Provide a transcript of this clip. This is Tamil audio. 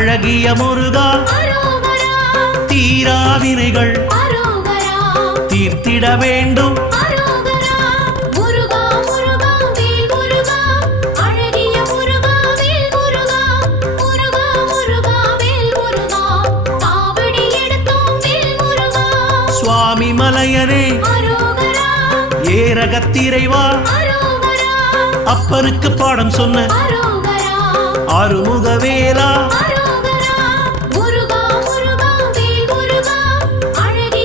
அழகிய முருகா தீராவினைகள் தீர்த்திட வேண்டும். சுவாமி மலையனே ஏரகத்திரைவா அப்பனுக்கு பாடம் சொன்ன ஆறுமுகவேலா